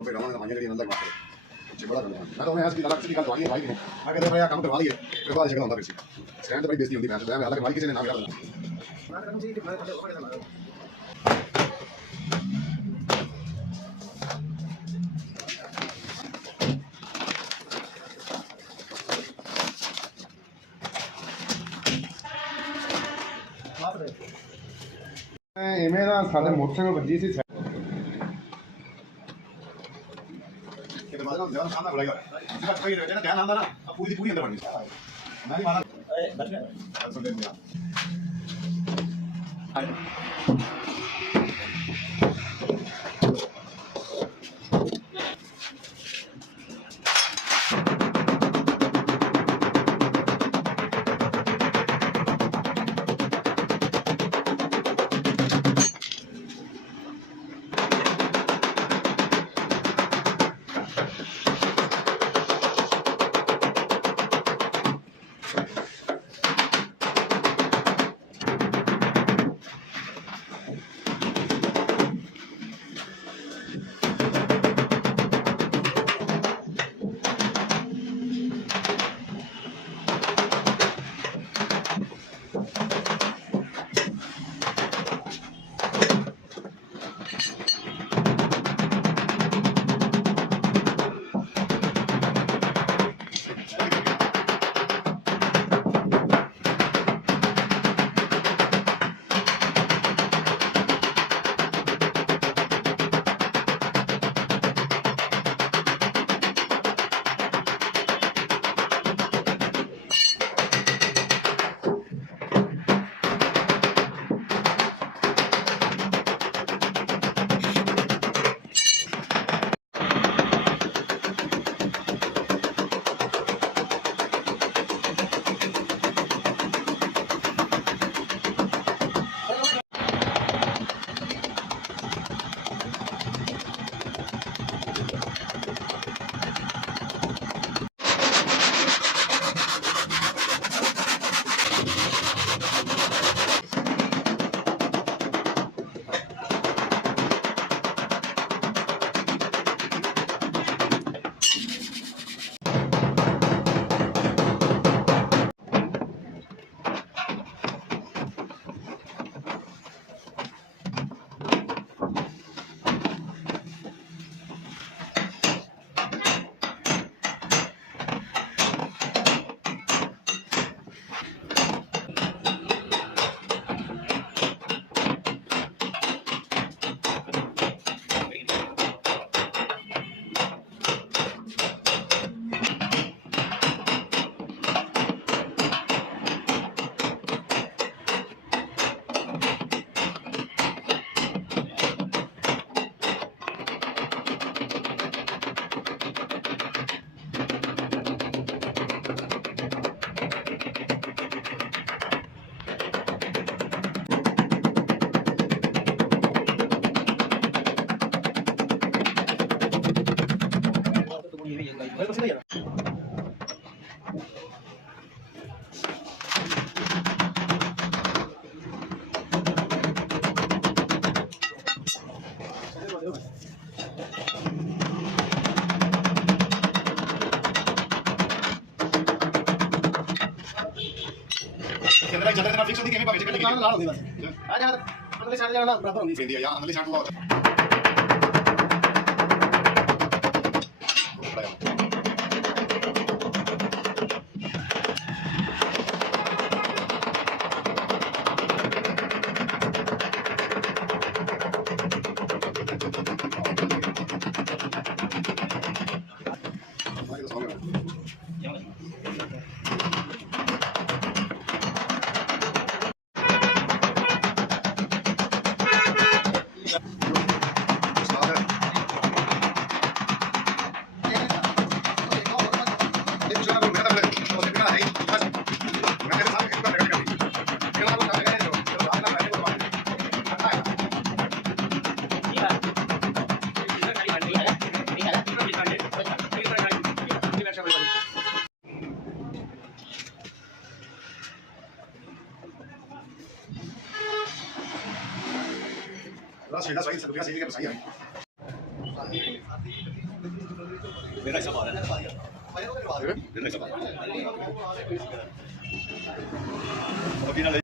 फिर हमारे मांगे के लिए अंदर बात करें बड़ा करना मैं तो मैं आज की अलग से निकाल दवाई भाई ने मैं कहता भाई काम करवा लिए फिर बाद झगड़ा होता फिर से स्टैंड पे बेइज्जती होती है मैं अलग वाली किसी ने नाम याद रखना इवें ना साडे मोटरसाइकिल वजी सी सामना बुलाएगा ध्यान आंदा ना पूरी पूरी अंदर बन गई मैं नहीं माना सुन ले मेरा अंदर चलते ना फिक्स होती किਵੇਂ ਭਾਵੇਂ ਚੱਕਰ ਲੱਗੀ ਨਾਲ ਹੁੰਦੀ ਬਸ ਆ ਜਾ ਅੰਦਰਲੇ ਛੱਡ ਜਾਣਾ ਬਰਾਬਰ ਹੁੰਦੀ ਪੈਂਦੀ ਆ ਜਾਂ ਅੰਦਰਲੇ ਛੱਡ ਲਓ बस सीधा सही सब सही के सही है मेरा हिसाब आ रहा है मेरा हिसाब आ रहा है